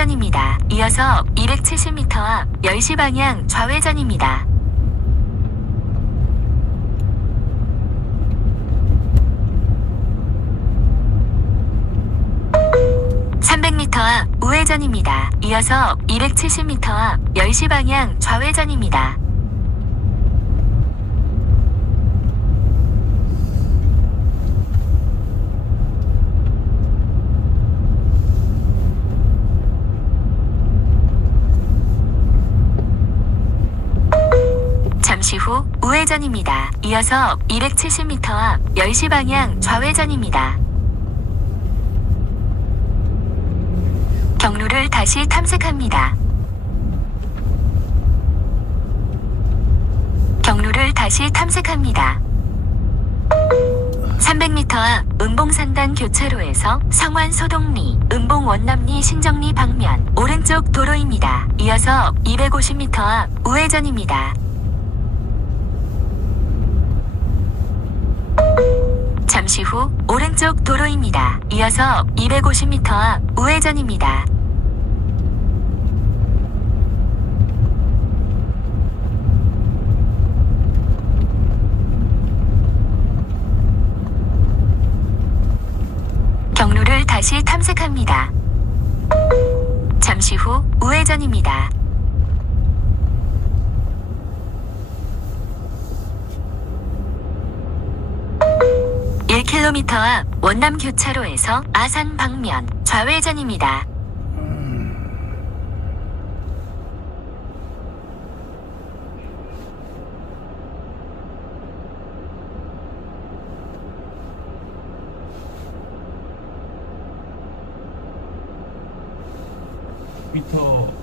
우회전입니다. 이어서 270m 앞 10시 방향 좌회전입니다. 300m 앞 우회전입니다. 이어서 270m 앞 10시 방향 좌회전입니다. 잠시 후 우회전입니다. 이어서 270m 앞 10시 방향 좌회전입니다. 경로를 다시 탐색합니다. 경로를 다시 탐색합니다. 300m 앞 은봉산단 교차로에서 성완 소동리, 은봉 원남리 신정리 방면 오른쪽 도로입니다. 이어서 250m 앞 우회전입니다. 잠시 후 오른쪽 도로입니다. 이어서 250m 앞 우회전입니다. 경로를 다시 탐색합니다. 잠시 후 우회전입니다. 1km 앞 원남 교차로에서 아산 방면 좌회전입니다.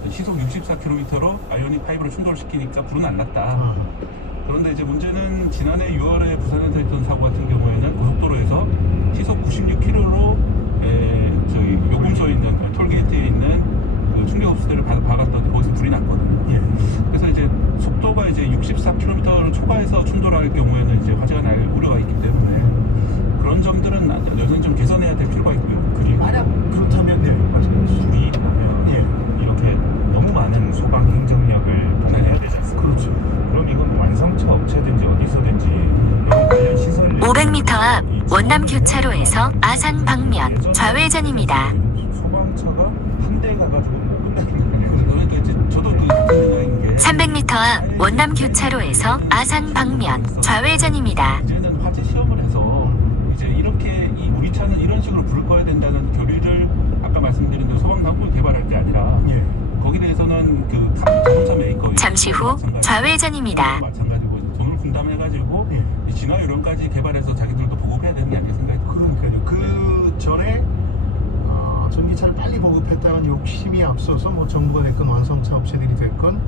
시속 64km로 아이오닉 5로 충돌시키니까 불은 안 났다. 그런데 이제 문제는 지난해 6월에 부산에서 했던 사고 같은 경우에는 고속도로에서 시속 96km로 저희 요금소에 있는 톨게이트에 있는 그 충격 흡수대를 박았더니 거기서 불이 났거든요. 예. 그래서 이제 속도가 이제 64km를 초과해서 충돌할 경우에는 이제 화재가 날 우려가 있기 때문에 그런 점들은 여전히 좀 개선해야 될 필요가 있고요. 그리고 만약 그렇다면 네, 말씀해주시죠. 불이 나면 예. 이렇게 너무 많은 소방 행정력을 동원해야 되지 않습니까? 그렇죠. 그럼 이건 완성차 업체든지 어디서든지 이런 관련 시설 500m 앞 원남 교차로에서 아산 방면 좌회전입니다. 소방차가 한 대 가가지고 못 끝나는 거예요. 그러니까 이제 저도 그 같은 생각인 게 300m 앞 원남 교차로에서 아산 방면 좌회전입니다. 이제는 화재 시험을 해서 이제 이렇게 우리 차는 이런 식으로 불을 꺼야 된다는 교리를 아까 말씀드린 대로 소방당국이 개발할 게 아니라 예. 거기에 대해서는 그 자동차 메이커 잠시 후 좌회전입니다. 마찬가지고 돈을 분담해가지고 예. 이 진화 요령까지 개발해서 자기들도 보급해야 되는 게 아닐까 생각이 듭니다. 그러니까요. 그 전에 전기차를 빨리 보급했다는 욕심이 앞서서 뭐 정부가 됐건 완성차 업체들이 됐건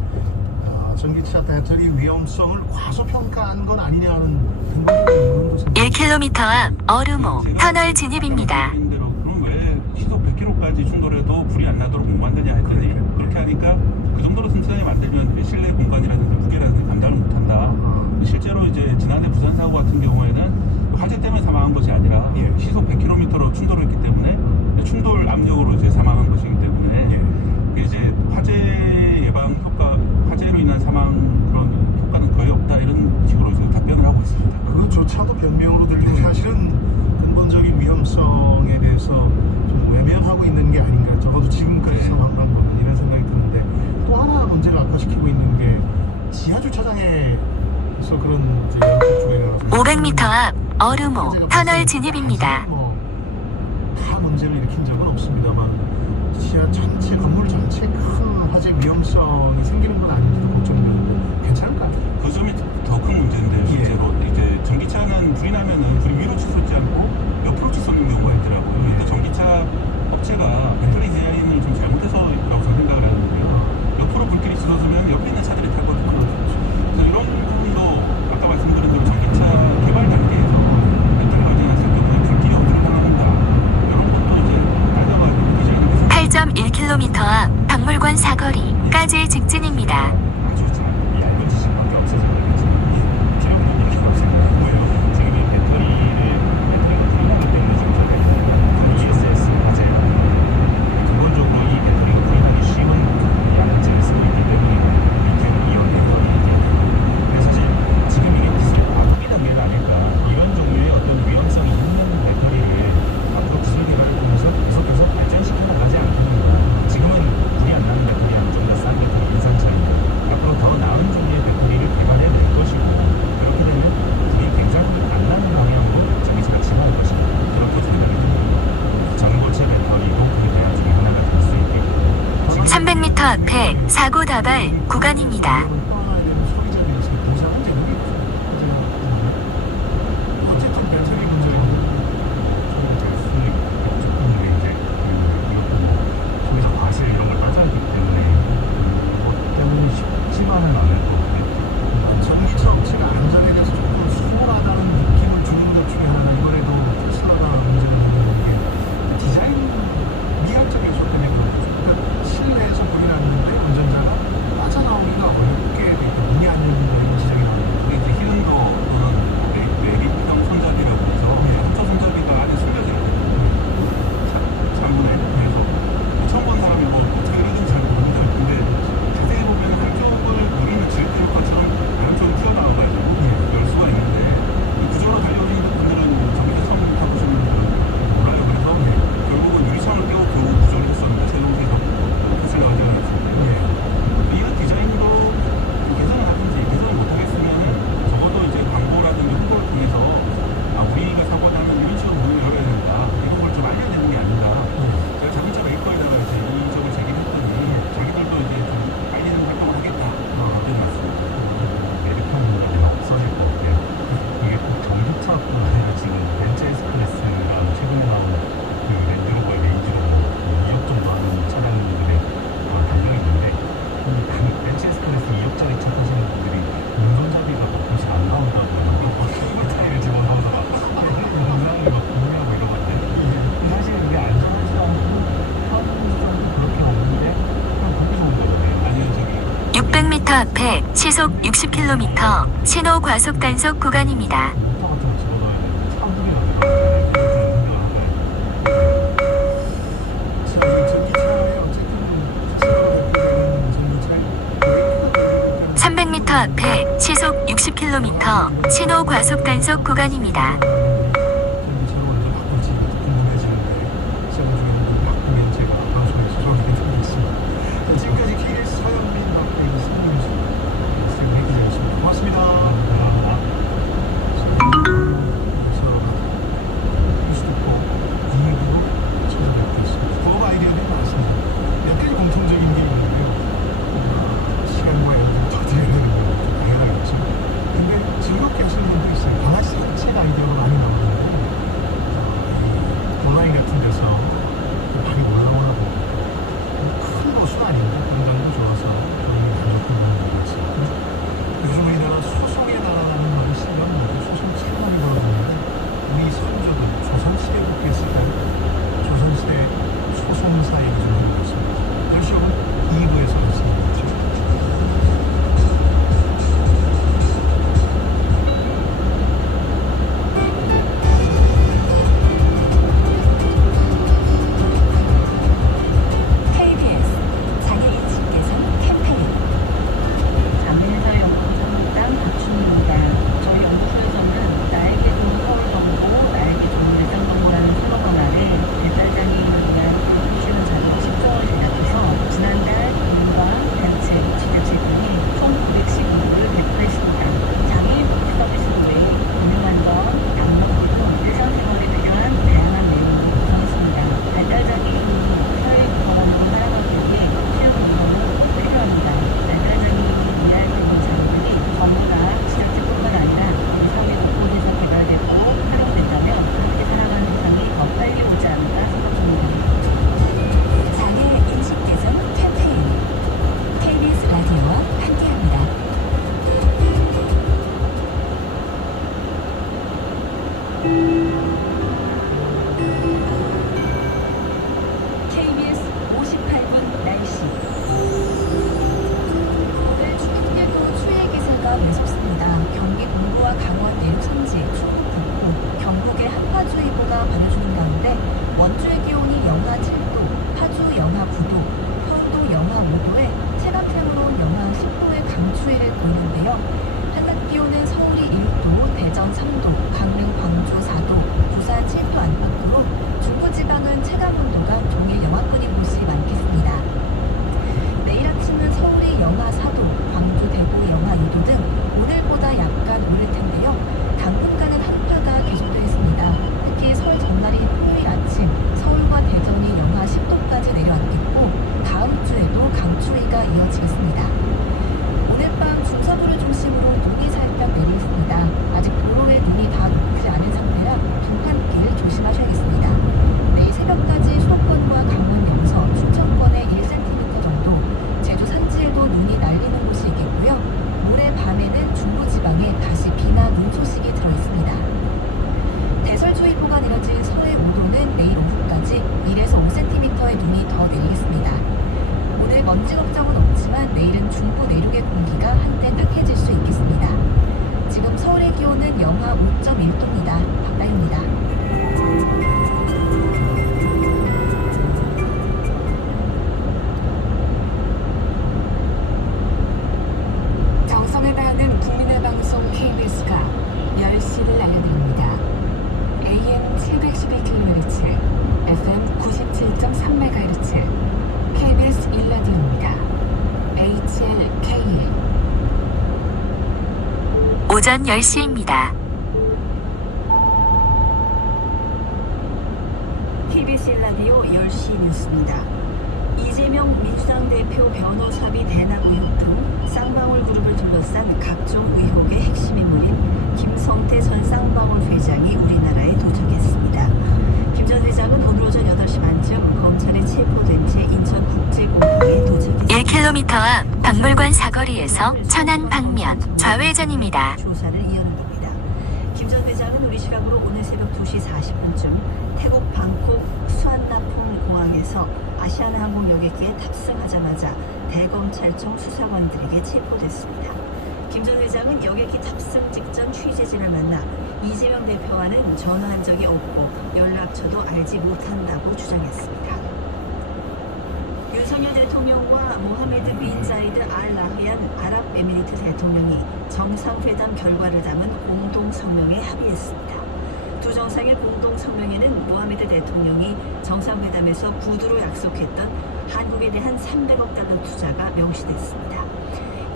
전기차 배터리 위험성을 과소평가한 건 아니냐 하는 근본적인 의문도 생깁니다. 1km 앞 어루모 터널 진입입니다. 그럼 왜 시속 100km까지 충돌해도 불이 안 나도록 못 만드냐 했더니 그렇게 하니까 그 정도로 튼튼하게 만들면 실내 공간이라든지 무게라든지 감당을 못한다. 실제로 이제 지난해 부산 사고 같은 경우에는 화재 때문에 사망한 것이 아니라 예. 시속 100km로 충돌했기 때문에 충돌 압력으로 이제 사망한 것이기 때문에 예. 그게 이제 화재 예방 효과, 화재로 인한 사망 그런 효과는 거의 없다 이런 식으로 지금 답변을 하고 있습니다. 그조차도 변명으로 들리고 사실은 근본적인 위험성에 대해서 좀 외면하고 있는 게 아닌가. 적어도 지금까지 네. 상황만 보면 이런 생각이 드는데 또 하나 문제를 악화시키고 있는 게 지하 주차장에서 그런 이제 쪽에 나가서 500m 앞 어루모 터널 진입입니다. 다 문제를 일으킨 적은 없습니다만 지하 전체 건물 전체 큰 화재 위험성이 생기는 건 아닌지도 걱정되는데 괜찮을까요? 그 점이 더 큰 문제인데요. 실제로 이제 전기차는 불이 나면은 불이 위로 치솟지 않고 옆으로 치솟는 경우가 있더라고요. 근데 전기차 업체가 배터리 디자인을 좀 잘못해서라고 저는 생각을 하는데요. 옆으로 불길이 치솟으면 옆에 있는 차들이 타거든요. 그래서 이런 부분도 아까 말씀드린 대로 전기차 개발 단계에서 배터리 화재가 났을 경우에 불길이 어디로 향하는가 이런 것도 이제 알아봐야 되는 디자인이 8.1km 앞 박물관 사거리까지 직진입니다. 사고 다발 구간입니다. 떠나야 되는 소비자들이 보상은 제대로 어쨌든 배터리 문제는 소비자 과실 이런 걸 따져야 하기 때문에 그것 때문에 쉽지만은 않을 것 같아요. 전기차 업체가 안전에 대해서 조금 소홀하다는 느낌을 주는 것 중에 하나는 이번에도 테슬라가 문제가 되는 게 디자인 미학적 요소 때문에 그런 거죠. 그러니까 실내에서 불이 났는데 운전자가 빠져나오기가 어렵게 문이 안 열린다 이런 지적이 나오는데 그게 이제 히든도 또는 내비형 손잡이라고 해서 한쪽 손잡이가 안에 숨겨져 있거든요. 3분의 1. 그래서 처음 본 사람이 뭐 어떻게 그러는지 잘 모릅니다. 근데 자세히 보면 한쪽을 우리는 질질 것처럼 다른 쪽으로 튀어나와가지고 열 수가 있는데 구조로 달려오시는 분들은 뭐 전기차 처음 타보시는 분들은 몰라요. 그래서 결국은 유리창을 떼고 그 구조를 했었는데 세종시에서 테슬라가 지어놨습니다. 이런 디자인도 개선을 하든지 개선을 못하겠으면 적어도 이제 광고라든지 홍보를 통해서 우리가 사고자 하면 이런 식으로 문을 열어야 된다 이런 걸 좀 알려야 되는 게 아닌가. 제가 자동차 메이커에다가 이제 이 점을 제기를 했더니 자기들도 이제 좀 알리는 활동을 하겠다 답변이 왔습니다. 메리트 문제는 없어질 것 같아요. 이게 꼭 전기차뿐 아니라 지금 벤츠 S클래스랑 최근에 나온 그 랜드로버의 레인지로 2억 정도 하는 차량들의 단종이 있는데 벤츠 S클래스 2억짜리 차 타시는 분들이 운전자비가 가끔씩 안 나온다고 타이를 집어넣어서 막 영상을 막 공유하고 이러거든요. 사실 이게 안전하지도 않고 편의성도 그렇게 없는데 그냥 보기 좋은 거거든요. 아니요 저기 600m 앞에 시속 60km 신호 과속 단속 구간입니다. 모터 같은 거 집어넣어야 되는데 차 무게가 들어가는데 자, 이 전기차에 어쨌든 테슬라가 되는 전기차에 300m 앞에 시속 60km 신호 과속 단속 구간입니다. 전기차로 먼저 바꿀지 궁금해지는데 시험 중에는 바꾸면 제가 방송에서 소개해 드리겠습니다. 지금까지 KBS 서현민 박대기 성민수 쌤의 기자였습니다. 고맙습니다. 그래서 뉴스토퍼 2부로 찾아뵙겠습니다. 부업 아이디어들이 많습니다. 몇 가지 공통적인 게 있는데요. 시간과 에너지를 더 드려야 되는 건 당연하겠죠. 근데 즐겁게 하시는 분도 있어요. 강아지 산책 아이디어가 많이 기온은 영하 5.1도입니다. 박다입니다. 정성을 다하는 국민의 방송 KBS가 10시를 알려드립니다. AM 712kHz, FM 97.3MHz, KBS 1라디오입니다. HLKE 오전 10시입니다. KBS 1라디오 10시 뉴스입니다. 이재명 민주당 대표 변호사비 대납 의혹 등 쌍방울 그룹을 둘러싼 각종 의혹의 핵심 인물인 김성태 전 쌍방울 회장이 우리나라에 도착했습니다. 김 전 회장은 오늘 오전 8시 반쯤 검찰에 체포된 채 인천국제공항에 도착했습니다. 1km 앞 박물관 사거리에서 천안 방면 좌회전입니다. 조사를 이어는 겁니다. 김 전 회장은 우리 시각으로 오늘 새벽 2시 40분쯤 태국 방콕 수완나폰 공항에서 아시아나항공 여객기에 탑승하자마자 대검찰청 수사관들에게 체포됐습니다. 김 전 회장은 여객기 탑승 직전 취재진을 만나 이재명 대표와는 전화한 적이 없고 연락처도 알지 못한다고 주장했습니다. 윤석열 대통령과 모하메드 빈 자이드 알 나흐얀 아랍에미리트 대통령이 정상회담 결과를 담은 공동성명에 합의했습니다. 두 정상의 공동성명에는 모하메드 대통령이 정상회담에서 구두로 약속했던 한국에 대한 300억 달러 투자가 명시됐습니다.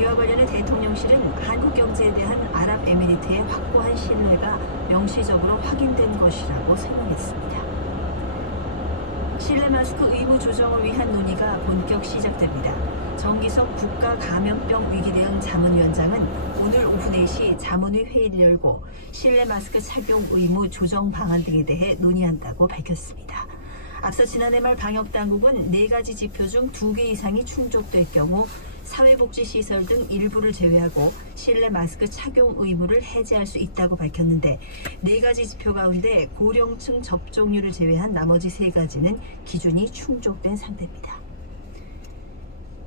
이와 관련해 대통령실은 한국 경제에 대한 아랍에미리트의 확고한 신뢰가 명시적으로 확인된 것이라고 설명했습니다. 실내 마스크 의무 조정을 위한 논의가 본격 시작됩니다. 정기석 국가감염병 위기대응 자문위원장은 오늘 오후 4시 자문위 회의를 열고 실내 마스크 착용 의무 조정 방안 등에 대해 논의한다고 밝혔습니다. 앞서 지난해 말 방역당국은 4가지 지표 중 2개 이상이 충족될 경우 사회복지시설 등 일부를 제외하고 실내 마스크 착용 의무를 해제할 수 있다고 밝혔는데 4가지 지표 가운데 고령층 접종률을 제외한 나머지 3가지는 기준이 충족된 상태입니다.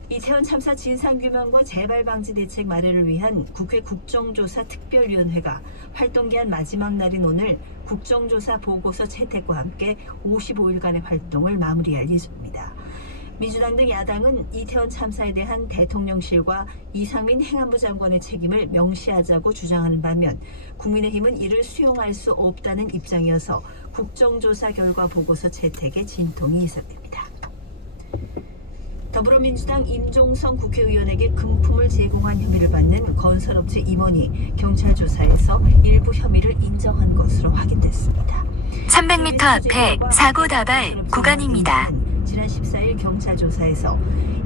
이태원 참사 진상규명과 재발방지 대책 마련을 위한 국회 국정조사 특별위원회가 활동기한 마지막 날인 오늘 국정조사 보고서 채택과 함께 55일간의 활동을 마무리할 예정입니다. 민주당 등 야당은 이태원 참사에 대한 대통령실과 이상민 행안부 장관의 책임을 명시하자고 주장하는 반면 국민의힘은 이를 수용할 수 없다는 입장이어서 국정조사 결과 보고서 채택에 진통이 예상됩니다. 더불어민주당 임종성 국회의원에게 금품을 제공한 혐의를 받는 건설업체 임원이 경찰 조사에서 일부 혐의를 인정한 것으로 확인됐습니다. 300m 앞에 사고 다발 구간입니다. 지난 14일 경찰 조사에서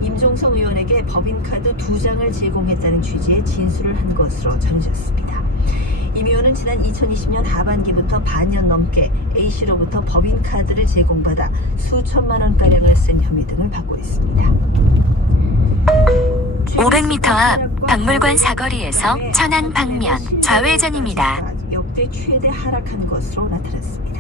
임종성 의원에게 법인카드 2장을 제공했다는 취지의 진술을 한 것으로 전해졌습니다. 임 의원은 지난 2020년 하반기부터 반년 넘게 A씨로부터 법인카드를 제공받아 수천만 원가량을 쓴 혐의 등을 받고 있습니다. 500m 앞 박물관 사거리에서 천안 방면 좌회전입니다. 역대 최대 하락한 것으로 나타났습니다.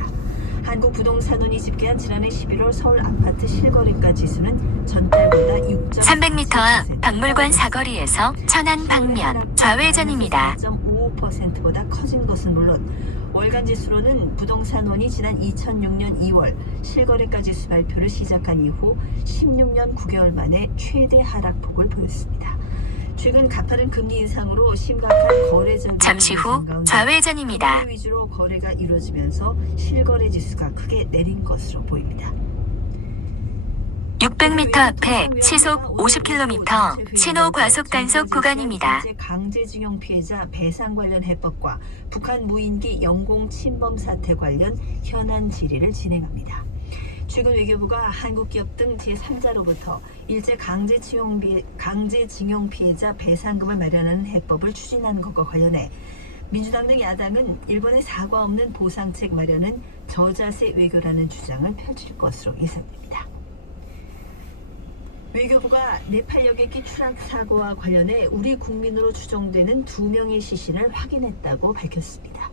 한국부동산원이 집계한 지난해 11월 서울 아파트 실거래가 지수는 전달보다 300m 앞 박물관 사거리에서 천안 방면 좌회전입니다. 4.55%보다 커진 것은 물론 월간 지수로는 부동산원이 지난 2006년 2월 실거래가 지수 발표를 시작한 이후 16년 9개월 만에 최대 하락폭을 보였습니다. 최근 가파른 금리 인상으로 심각한 거래적 잠시 후 좌회전입니다. 위주로 거래가 이루어지면서 실거래 지수가 크게 내린 것으로 보입니다. 600m 앞에 시속 50km 신호 과속 단속 구간입니다. 강제징용 피해자 배상 관련 해법과 북한 무인기 영공 침범 사태 관련 현안 질의를 진행합니다. 최근 외교부가 한국 기업 등 제3자로부터 일제 강제징용 피해자 배상금을 마련하는 해법을 추진하는 것과 관련해 민주당 등 야당은 일본의 사과 없는 보상책 마련은 저자세 외교라는 주장을 펼칠 것으로 예상됩니다. 외교부가 네팔 여객기 추락 사고와 관련해 우리 국민으로 추정되는 2명의 시신을 확인했다고 밝혔습니다.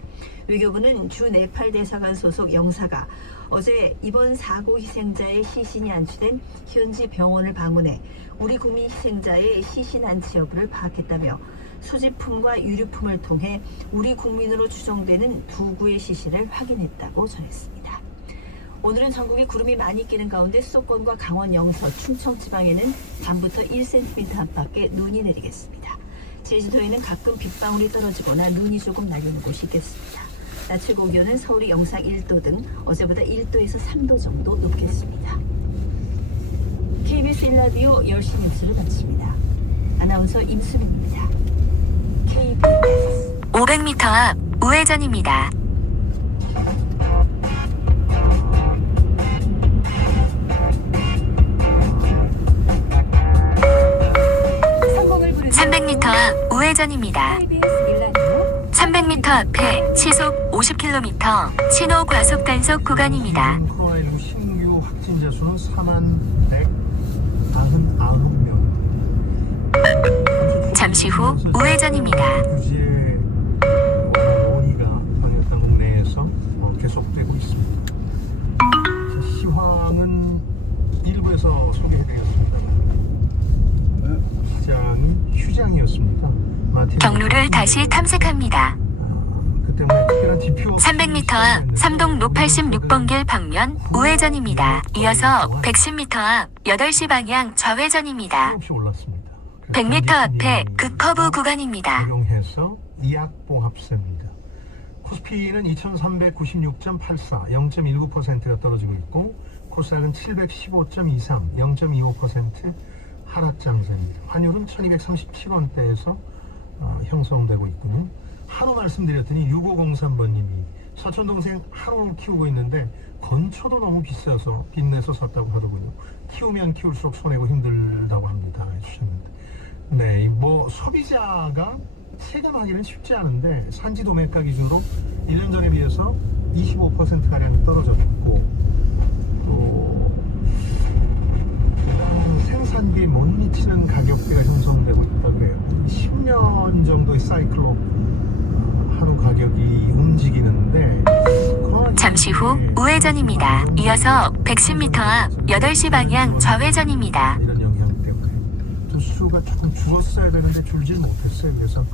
외교부는 주 네팔 대사관 소속 영사가 어제 이번 사고 희생자의 시신이 안치된 현지 병원을 방문해 우리 국민 희생자의 시신 안치 여부를 파악했다며 수집품과 유류품을 통해 우리 국민으로 추정되는 두 구의 시신을 확인했다고 전했습니다. 오늘은 전국에 구름이 많이 끼는 가운데 수도권과 강원 영서, 충청 지방에는 밤부터 1cm 안팎의 눈이 내리겠습니다. 제주도에는 가끔 빗방울이 떨어지거나 눈이 조금 날리는 곳이 있겠습니다. 낮 최고 기온은 서울이 영상 1도 등 어제보다 1도에서 3도 정도 높겠습니다. KBS 1라디오 10시 뉴스를 마칩니다. 아나운서 임수민입니다. KBS 500m 앞 우회전입니다. 성공을 부르는 300m 앞 우회전입니다. KBS 1라디오 300m 앞에 시속 50km 신호 과속 단속 구간입니다. 코로나19 신규 확진자 수는 41,199명. 잠시 후 우회전입니다. 규제의 논의가 방역당국 내에서 계속되고 있습니다. 시황은 일부에서 소개해드렸습니다. 시장이 휴장이었습니다. 경로를 다시 탐색합니다. 그 때문에 특별한 지표 300m 앞 삼동로 86번 길 방면 우회전입니다. 이어서 110m 앞 8시 방향 좌회전입니다. 없이 올랐습니다. 100m 앞에 급커브 구간입니다. 적용해서 이약보합세입니다. 코스피는 2396.84, 0.19%가 떨어지고 있고 코스닥은 715.23, 0.25% 하락 장세입니다. 환율은 1237원대에서 형성되고 있군요. 한우 말씀드렸더니 6503번님이 사촌 동생 한우 키우고 있는데 건초도 너무 비싸서 빚내서 샀다고 하더군요. 키우면 키울수록 손해고 힘들다고 합니다. 해주셨는데, 네, 뭐 소비자가 체감하기는 쉽지 않은데 산지 도매가 기준으로 1년 전에 비해서 25% 가량 떨어졌고, 또 생산비에 못 미치는 가격대가 형성되고 있다고 해요. 10년 정도의 사이클로 한우 가격이 움직이는데 잠시 후 우회전입니다. 이어서 110m 앞 8시 방향 좌회전입니다. 이런 영향 때문에 좀 수가 조금 줄었어야 되는데 줄질 못했어요. 그래서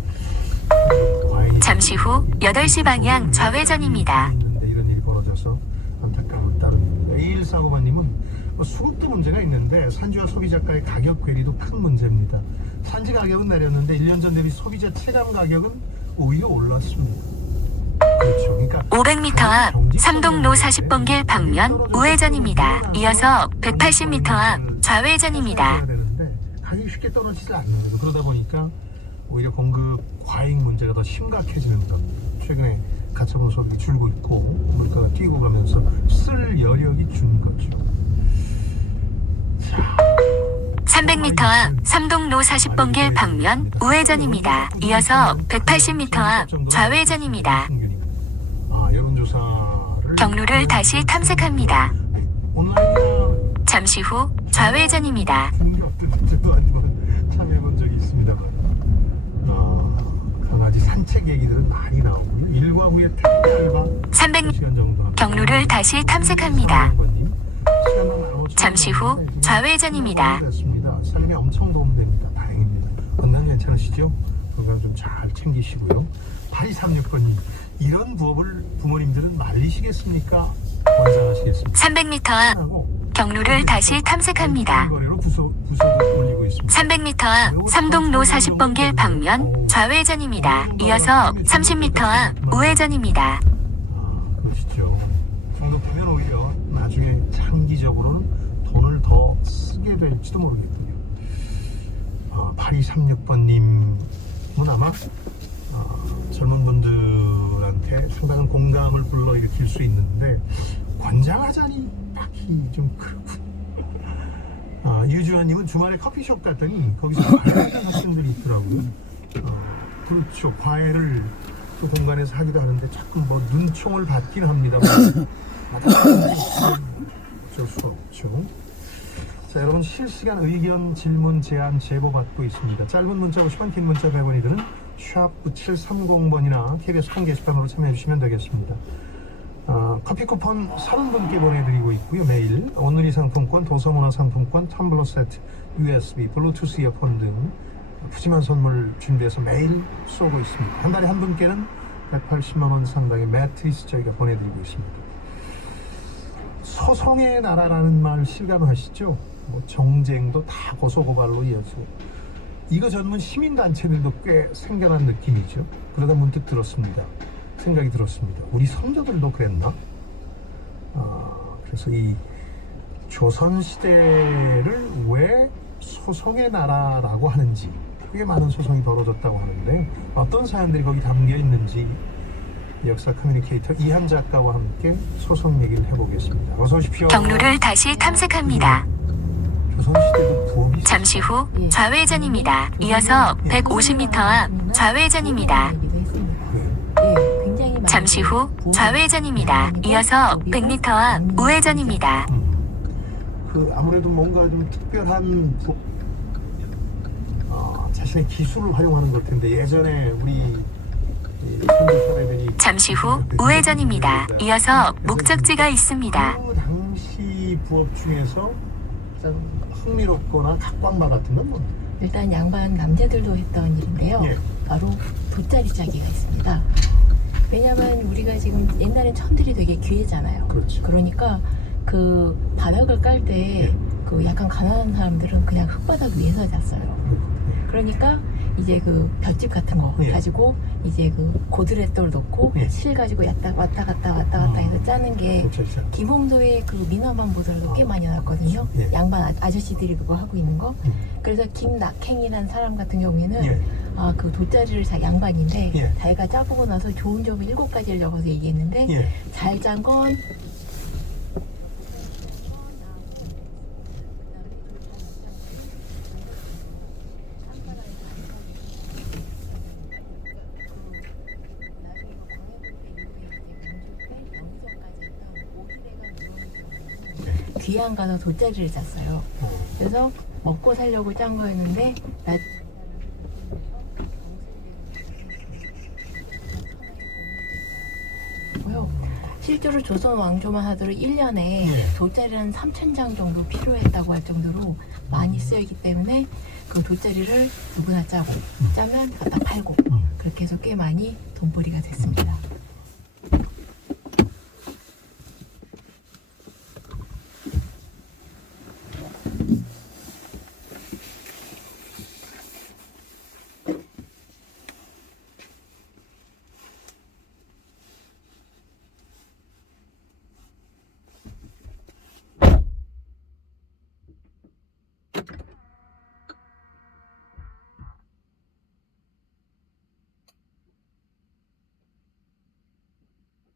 잠시 후 8시 방향 좌회전입니다. 있는데 이런 일이 벌어져서 안타까움을 따릅니다. 2145번님은 수급도 문제가 있는데 산지와 소비자가의 가격 괴리도 큰 문제입니다. 산지 가격은 내렸는데 1년 전 대비 소비자 체감 가격은 오히려 올랐습니다. 그렇죠. 그러니까 500m 앞 삼동로 40번 길 방면 우회전입니다. 이어서 180m 앞 좌회전입니다. 가격이 쉽게 떨어지지 않는 거죠. 그러다 보니까 오히려 공급 과잉 문제가 더 심각해지는 것. 최근에 가처분 소득이 줄고 있고 물가가 뛰고 가면서 쓸 여력이 준 거죠. 자, 300m 앞 삼동로 40번 길 방면 우회전입니다. 이어서 180m 앞 좌회전입니다. 여론조사를 경로를 다시 탐색합니다. 온라인이나 잠시 후 좌회전입니다. 중교 어떤 저도 한번 참여해본 적이 있습니다만 강아지 산책 얘기들은 많이 나오고요. 일과 후에 택배 알바 300 시간 정도 경로를 다시 탐색합니다. 시간당 15,000원 잠시 후 됐습니다. 좌회전입니다. 살림에 엄청 도움됩니다. 다행입니다. 건강 괜찮으시죠? 건강 좀 잘 챙기시고요. 8236번님, 이런 부업을 부모님들은 말리시겠습니까? 권장하시겠습니까? 300m 앞 경로를 다시 탐색합니다. 거래로 부서도 올리고 있습니다. 300m 앞 삼동로 40번 길 방면 좌회전입니다. 이어서 30m 앞 우회전입니다. 그러시죠. 중독되면 오히려 나중에 장기적으로는 돈을 더 쓰게 될지도 모르겠군요. 8236번님은 아마 젊은 분들한테 상당한 공감을 불러일으킬 수 있는데 권장하자니 딱히 좀 그렇군. 유주환님은 주말에 커피숍 갔더니 거기서 과외하는 학생들이 있더라고요. 그렇죠. 과외를 그 공간에서 하기도 하는데 자꾸 뭐 눈총을 받긴 합니다만 어쩔 수 없죠. 자, 여러분 실시간 의견, 질문, 제안, 제보 받고 있습니다. 짧은 문자 50원, 긴 문자 100원이 드는 샵 9730번이나 KBS 홈 게시판으로 참여해 주시면 되겠습니다. 커피 쿠폰 30분께 보내드리고 있고요. 매일 온누리 상품권, 도서문화 상품권, 텀블러 세트, USB, 블루투스 이어폰 등 푸짐한 선물 준비해서 매일 쏘고 있습니다. 한 달에 한 분께는 180만 원 상당의 매트리스 저희가 보내드리고 있습니다. 소송의 나라라는 말 실감하시죠? 뭐 정쟁도 다 고소고발로 이어지고 이거 전문 시민단체들도 꽤 생겨난 느낌이죠. 그러다 문득 생각이 들었습니다. 우리 선조들도 그랬나? 그래서 이 조선시대를 왜 소송의 나라라고 하는지, 꽤 많은 소송이 벌어졌다고 하는데 어떤 사연들이 거기 담겨 있는지 역사 커뮤니케이터 이한 작가와 함께 소송 얘기를 해보겠습니다. 어서 오십시오. 경로를 다시 탐색합니다. 조선시대도 부업이 잠시 후 좌회전입니다. 이어서 150m 앞 좌회전입니다. 잠시 후 좌회전입니다. 이어서 100m 앞 우회전입니다. 아무래도 뭔가 좀 특별한 자신의 기술을 활용하는 걸 텐데 예전에 우리 선조 사례들이 잠시 후 우회전입니다. 이어서 목적지가 있습니다. 그 당시 부업 중에서 가장 흥미롭거나 각광바 같은 건 뭡니까? 일단 양반 남자들도 했던 일인데요. 예. 바로 돗자리 짜기가 있습니다. 왜냐면 우리가 지금 옛날엔 천들이 되게 귀했잖아요. 그렇죠. 그러니까 그 바닥을 깔 때 그 약간 가난한 사람들은 그냥 흙바닥 위에서 잤어요. 그러니까 이제 그 볏짚 같은 거 예. 가지고 이제 그 고드렛돌 놓고 예. 실 가지고 왔다 갔다 해서 짜는 게 그렇죠. 김홍도의 그 민화만 보더라도 꽤 많이 나왔거든요. 예. 양반 아저씨들이 그거 하고 있는 거. 그래서 김낙행이라는 사람 같은 경우에는 예. 그 돗자리를 양반인데 예. 자기가 짜보고 나서 좋은 점을 7가지를 적어서 얘기했는데 예. 잘 짠 건 귀양 가서 돗자리를 짰어요. 그래서 먹고 살려고 짠 거였는데 실제로 조선 왕조만 하더라도 1년에 예. 돗자리를 한 3,000장 정도 필요했다고 할 정도로 많이 쓰였기 때문에 그 돗자리를 누구나 짜고 짜면 갖다 팔고 그렇게 해서 꽤 많이 돈벌이가 됐습니다.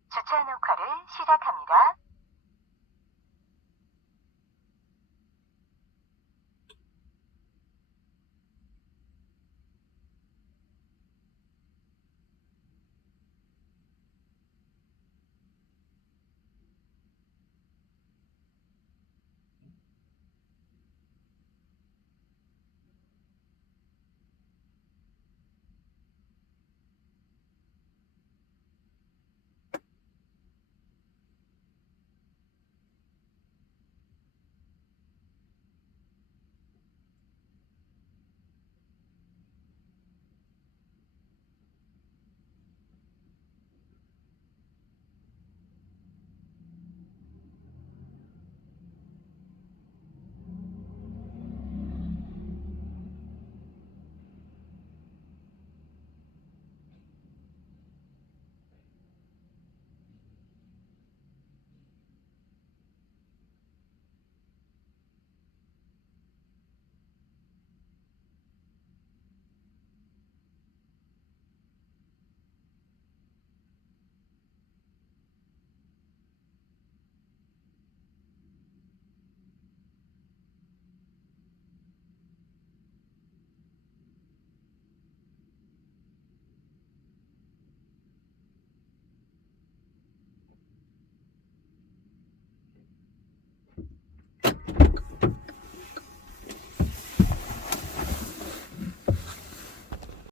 주차 녹화를 시작합니다.